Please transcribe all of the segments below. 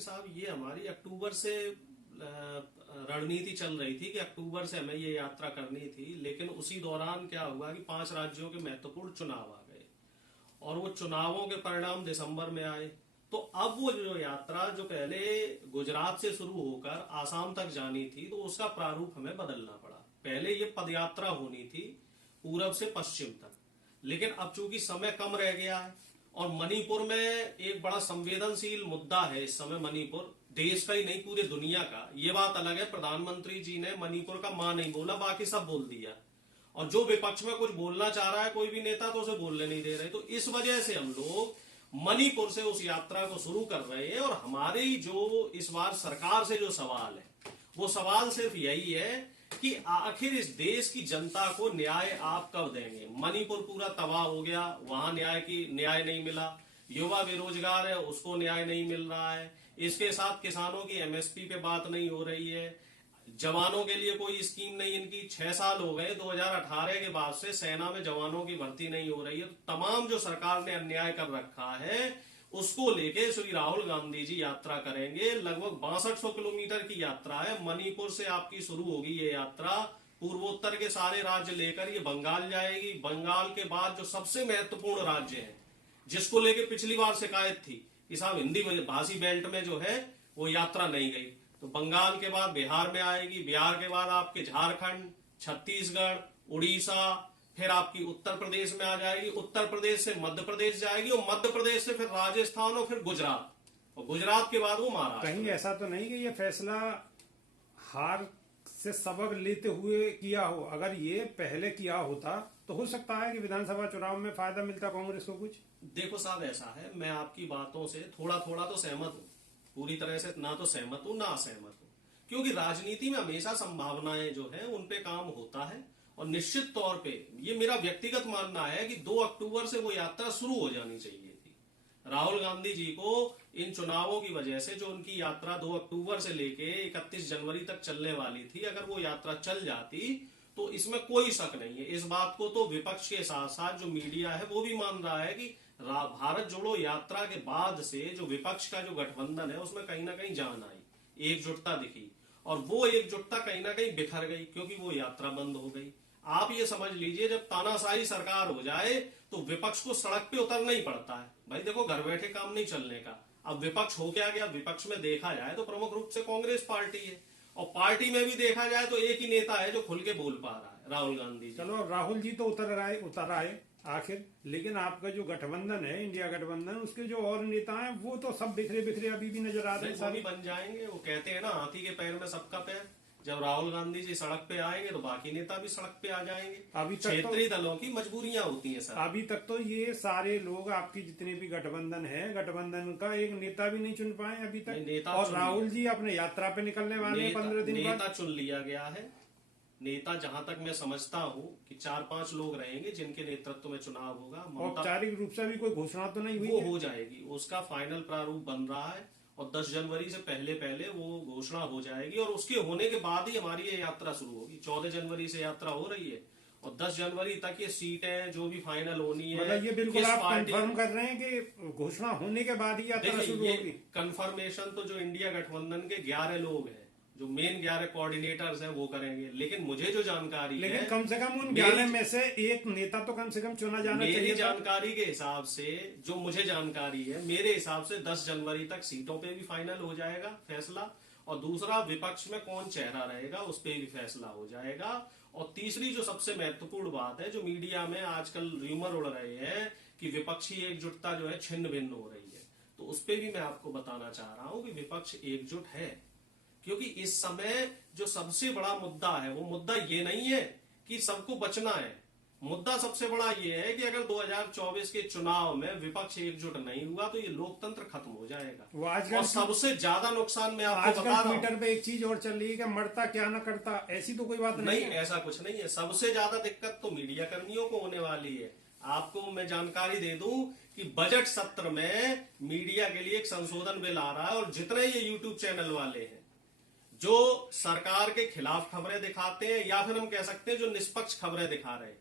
कि साहब ये हमारी अक्टूबर से रणनीति चल रही थी कि अक्टूबर से हमें ये यात्रा करनी थी, लेकिन उसी दौरान क्या हुआ कि 5 राज्यों के महत्वपूर्ण चुनाव आ गए और वो चुनावों के परिणाम दिसंबर में आए। तो अब वो जो यात्रा जो पहले गुजरात से शुरू होकर आसाम तक जानी थी, तो उसका प्रारूप हमें बदलना पड़ा। पहले ये पदयात्रा होनी थी पूरब से पश्चिम तक, लेकिन अब चूंकि समय कम रह गया है और मणिपुर में एक बड़ा संवेदनशील मुद्दा है इस समय, मणिपुर देश का ही नहीं पूरे दुनिया का। ये बात अलग है, प्रधानमंत्री जी ने मणिपुर का मां नहीं बोला, बाकी सब बोल दिया, और जो विपक्ष में कुछ बोलना चाह रहा है कोई भी नेता तो उसे बोलने नहीं दे रहे। तो इस वजह से हम लोग मणिपुर से उस यात्रा को शुरू कर रहे हैं। और हमारी जो इस बार सरकार से जो सवाल है वो सवाल सिर्फ यही है कि आखिर इस देश की जनता को न्याय आप कब देंगे। मणिपुर पूरा तबाह हो गया, वहां न्याय नहीं मिला, युवा बेरोजगार है उसको न्याय नहीं मिल रहा है, इसके साथ किसानों की एमएसपी पे बात नहीं हो रही है, जवानों के लिए कोई स्कीम नहीं इनकी। 6 साल हो गए 2018 के बाद से सेना में जवानों की भर्ती नहीं हो रही है। तो तमाम जो सरकार ने अन्याय कर रखा है उसको लेके श्री राहुल गांधी जी यात्रा करेंगे। लगभग 6200 किलोमीटर की यात्रा है। मणिपुर से आपकी शुरू होगी ये यात्रा, पूर्वोत्तर के सारे राज्य लेकर ये बंगाल जाएगी। बंगाल के बाद जो सबसे महत्वपूर्ण राज्य है जिसको लेके पिछली बार शिकायत थी कि साहब हिंदी भाषी बेल्ट में जो है वो यात्रा नहीं गई, तो बंगाल के बाद बिहार में आएगी, बिहार के बाद आपके झारखंड, छत्तीसगढ़, उड़ीसा, फिर आपकी उत्तर प्रदेश में आ जाएगी, उत्तर प्रदेश से मध्य प्रदेश जाएगी और मध्य प्रदेश से फिर राजस्थान और फिर गुजरात, और गुजरात के बाद वो महाराष्ट्र। कहीं ऐसा तो नहीं कि ये फैसला हार से सबक लेते हुए किया हो? अगर ये पहले किया होता तो हो सकता है कि विधानसभा चुनाव में फायदा मिलता कांग्रेस को कुछ। देखो साहब ऐसा है, मैं आपकी बातों से थोड़ा थोड़ा तो सहमत हूँ, पूरी तरह से ना तो सहमत हूँ ना असहमत हूँ, क्योंकि राजनीति में हमेशा संभावनाएं जो है उन पे काम होता है। और निश्चित तौर पे ये मेरा व्यक्तिगत मानना है कि 2 अक्टूबर से वो यात्रा शुरू हो जानी चाहिए थी। राहुल गांधी जी को इन चुनावों की वजह से जो उनकी यात्रा 2 अक्टूबर से लेके 31 जनवरी तक चलने वाली थी, अगर वो यात्रा चल जाती तो इसमें कोई शक नहीं है। इस बात को तो विपक्ष के साथ साथ जो मीडिया है वो भी मान रहा है कि भारत जोड़ो यात्रा के बाद से जो विपक्ष का जो गठबंधन है उसमें कहीं ना कहीं जान आई, एकजुटता दिखी, और वो एकजुटता कहीं ना कहीं बिखर गई क्योंकि वो यात्रा बंद हो गई। आप ये समझ लीजिए जब तानाशाही सरकार हो जाए तो विपक्ष को सड़क पे उतरना ही पड़ता है। भाई देखो घर बैठे काम नहीं चलने का। अब विपक्ष हो क्या गया, विपक्ष में देखा जाए तो प्रमुख रूप से कांग्रेस पार्टी है, और पार्टी में भी देखा जाए तो एक ही नेता है जो खुल के बोल पा रहा है, राहुल गांधी। चलो राहुल जी तो उतर आए आखिर, लेकिन आपका जो गठबंधन है इंडिया गठबंधन, उसके जो और नेता हैं वो तो सब बिखरे बिखरे अभी भी नजर आ रहे हैं। सभी बन जाएंगे, वो कहते हैं ना हाथी के पैर में सबका पैर। जब राहुल गांधी जी सड़क पे आएंगे तो बाकी नेता भी सड़क पे आ जाएंगे। अभी तक क्षेत्रीय दलों की मजबूरियां होती हैं सर। अभी तक तो ये सारे लोग आपकी जितने भी गठबंधन है, गठबंधन का एक नेता भी नहीं चुन पाए अभी तक। नेता और राहुल जी अपने यात्रा पे निकलने वाले 15 दिन बाद नेता चुन लिया गया है। नेता जहां तक मैं समझता हूं कि 4-5 लोग रहेंगे जिनके नेतृत्व में चुनाव होगा। औपचारिक रूप से भी कोई घोषणा तो नहीं हुई, वो हो जाएगी, उसका फाइनल प्रारूप बन रहा है और 10 जनवरी से पहले वो घोषणा हो जाएगी, और उसके होने के बाद ही हमारी ये यात्रा शुरू होगी। 14 जनवरी से यात्रा हो रही है और 10 जनवरी तक ये सीटें जो भी फाइनल होनी है, मतलब ये बिल्कुल आप कंफर्म कर रहे हैं कि घोषणा होने के बाद ही यात्रा शुरू होगी। कंफर्मेशन तो जो इंडिया गठबंधन के 11 लोग हैं, जो मेन 11 कोऑर्डिनेटर्स हैं वो करेंगे, लेकिन मुझे जो जानकारी है, लेकिन कम से कम उन 11 में से एक नेता तो कम से कम चुना जाना चाहिए। मेरी जानकारी के हिसाब से, जो मुझे जानकारी है, मेरे हिसाब से 10 जनवरी तक सीटों पे भी फाइनल हो जाएगा फैसला, और दूसरा विपक्ष में कौन चेहरा रहेगा उस पर भी फैसला हो जाएगा। और तीसरी जो सबसे महत्वपूर्ण बात है, जो मीडिया में आजकल र्यूमर उड़ रहे हैं कि विपक्षी एकजुटता जो है छिन्न भिन्न हो रही है, तो उस पर भी मैं आपको बताना चाह रहा हूं कि विपक्ष एकजुट है। क्योंकि इस समय जो सबसे बड़ा मुद्दा है वो मुद्दा ये नहीं है कि सबको बचना है, मुद्दा सबसे बड़ा ये है कि अगर 2024 के चुनाव में विपक्ष एकजुट नहीं हुआ तो ये लोकतंत्र खत्म हो जाएगा। और सबसे ज्यादा नुकसान मैं आपको बता रहा हूं, ट्विटर पे एक चीज और चल रही है कि मरता क्या ना करता, ऐसी तो कोई बात नहीं है। ऐसा कुछ नहीं है। सबसे ज्यादा दिक्कत तो मीडिया कर्मियों को होने वाली है। आपको मैं जानकारी दे दूं कि बजट सत्र में मीडिया के लिए एक संशोधन बिल आ रहा है, और जितने ये यूट्यूब चैनल वाले हैं जो सरकार के खिलाफ खबरें दिखाते हैं, या फिर हम कह सकते हैं जो निष्पक्ष खबरें दिखा रहे हैं,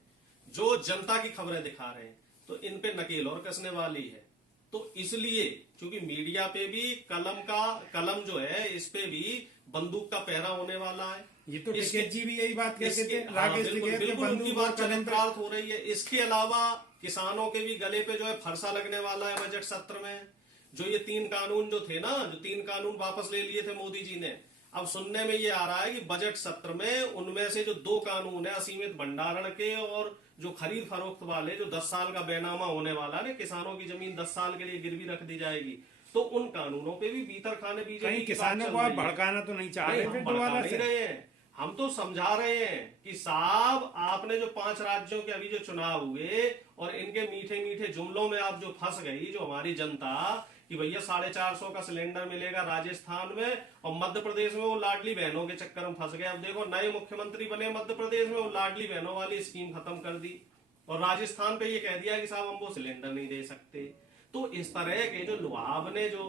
जो जनता की खबरें दिखा रहे हैं, तो इन पे नकेल और कसने वाली है। तो इसलिए क्योंकि मीडिया पे भी कलम जो है इस पे भी बंदूक का पहरा होने वाला है। ये तो टिकैत जी भी यही बात कहते थे, हाँ, राकेश बिल्कुल टिकैत के बिल्कुल उनकी बंदूक और बात कलम पे। चरितार्थ हो रही है। इसके अलावा किसानों के भी गले पे जो है फरसा लगने वाला है बजट सत्र में। जो ये 3 कानून जो थे ना, जो 3 कानून वापस ले लिए थे मोदी जी ने, अब सुनने में ये आ रहा है कि बजट सत्र में उनमें से जो 2 कानून है असीमित भंडारण के और जो खरीद फरोख्त वाले, जो 10 साल का बैनामा होने वाला है, किसानों की जमीन 10 साल के लिए गिरवी रख दी जाएगी, तो उन कानूनों पे भी भीतर खाने बीजेपी कहीं की बात किसानों चल को आप रही है। भड़काना तो नहीं चाह नहीं, रहे हम फिर भड़का दोबारा नहीं से? रहे हैं, हम तो समझा रहे हैं कि साहब आपने जो 5 राज्यों के अभी जो चुनाव हुए और इनके मीठे मीठे जुमलों में आप जो फंस गई, जो हमारी जनता, कि भैया 450 का सिलेंडर मिलेगा राजस्थान में, और मध्य प्रदेश में वो लाडली बहनों के चक्कर में फंस गए। अब देखो नए मुख्यमंत्री बने मध्य प्रदेश में, वो लाडली बहनों वाली स्कीम खत्म कर दी और राजस्थान पे ये कह दिया कि साहब हम वो सिलेंडर नहीं दे सकते। तो इस तरह के जो लुभावने जो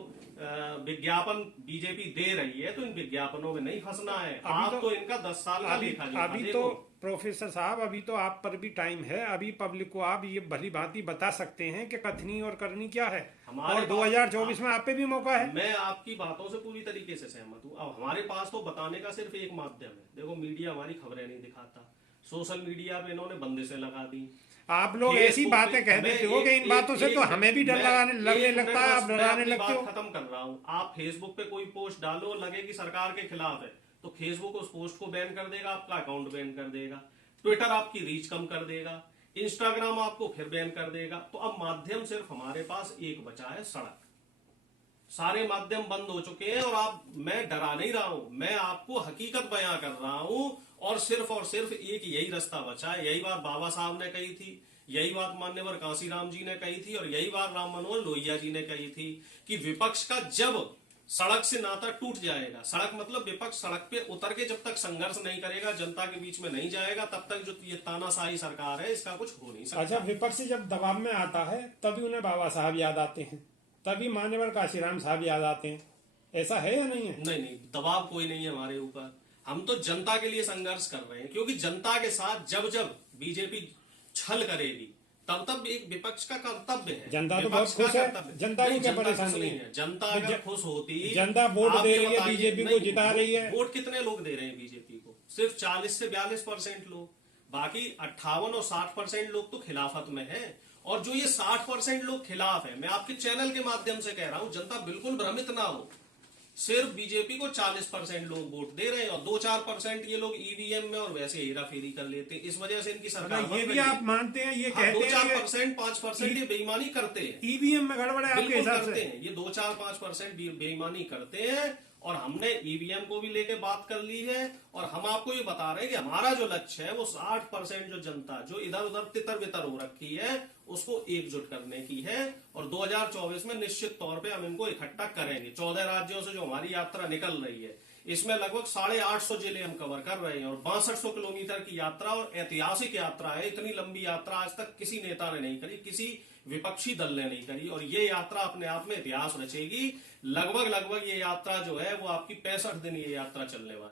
विज्ञापन बीजेपी दे रही है, तो इन विज्ञापनों में नहीं फंसना है। आप तो इनका 10 साल का लेखा जोखा अभी देखो। तो प्रोफेसर साहब, अभी तो आप पर भी टाइम है, अभी पब्लिक को आप ये भली भांति बता सकते हैं कि कथनी और करनी क्या है, और 2024 में आप पे भी मौका है। मैं आपकी बातों से पूरी तरीके से सहमत हूँ। अब हमारे पास तो बताने का सिर्फ एक माध्यम है। देखो मीडिया हमारी खबरें नहीं दिखाता, सोशल मीडिया पे इन्होंने बंदिशें लगा दी। आप लोग ऐसी बातें कह देते हो कि इन बातों से तो हमें भी डर लगने लगता है, आप डराने लगते हो। खत्म कर रहा हूँ। आप फेसबुक पे कोई पोस्ट डालो, लगे कि सरकार के खिलाफ है, तो फेसबुक उस पोस्ट को बैन कर देगा, आपका अकाउंट बैन कर देगा, ट्विटर आपकी रीच कम कर देगा, इंस्टाग्राम आपको फिर बैन कर देगा। तो अब माध्यम सिर्फ हमारे पास एक बचा है, सड़क। सारे माध्यम बंद हो चुके हैं और मैं डरा नहीं रहा हूं, मैं आपको हकीकत बयां कर रहा हूं, और सिर्फ एक यही रास्ता बचा है। यही बात बाबा साहब ने कही थी, यही बात मान्यवर कांसीराम जी ने कही थी, और यही बात राम मनोहर लोहिया जी ने कही थी कि विपक्ष का जब सड़क से नाता टूट जाएगा, सड़क मतलब विपक्ष सड़क पे उतर के जब तक संघर्ष नहीं करेगा, जनता के बीच में नहीं जाएगा, तब तक जो ये तानाशाही सरकार है इसका कुछ हो नहीं सकता। अच्छा, विपक्ष जब दबाव में आता है तभी उन्हें बाबा साहब याद आते हैं, तभी मान्यवर काशीराम साहब याद आते हैं, ऐसा है या नहीं है? नहीं, दबाव कोई नहीं है हमारे ऊपर। हम तो जनता के लिए संघर्ष कर रहे हैं, क्योंकि जनता के साथ जब जब बीजेपी छल करेगी तब तब एक विपक्ष का कर्तव्य है। जनता तो बहुत खुश है, जनता को क्या परेशानी है? जनता अगर खुश होती, जनता वोट दे रही है, बीजेपी को जिता रही है। वोट कितने लोग दे रहे हैं बीजेपी को? सिर्फ 40 से 42% लोग, बाकी 58 और 60% लोग तो खिलाफत में है। और जो ये 60% लोग खिलाफ है, मैं आपके चैनल के माध्यम से कह रहा हूं, जनता बिल्कुल भ्रमित ना हो। सिर्फ बीजेपी को 40% लोग वोट दे रहे हैं और 2-4% ये लोग ईवीएम में और वैसे हेरा फेरी कर लेते हैं। इस वजह से इनकी सरकार ये भी आप मानते हैं, ये कहते हैं 2-4%, 5% ये बेईमानी करते हैं, ईवीएम में गड़बड़ है आपके हिसाब से? ये 2-4-5% बेईमानी करते हैं। और हमने ईवीएम को भी लेके बात कर ली है, और हम आपको ये बता रहे हैं कि हमारा जो लक्ष्य है वो 60% जो जनता जो इधर उधर तितर बितर हो रखी है उसको एकजुट करने की है। और 2024 में निश्चित तौर पे हम इनको इकट्ठा करेंगे। 14 राज्यों से जो हमारी यात्रा निकल रही है, इसमें लगभग 850 जिले हम कवर कर रहे हैं, और 6200 किलोमीटर की यात्रा, और ऐतिहासिक यात्रा है। इतनी लंबी यात्रा आज तक किसी नेता ने नहीं करी, किसी विपक्षी दल ने नहीं करी, और ये यात्रा अपने आप में इतिहास रचेगी। लगभग ये यात्रा जो है वो आपकी 65 दिन ये यात्रा चलने वाली।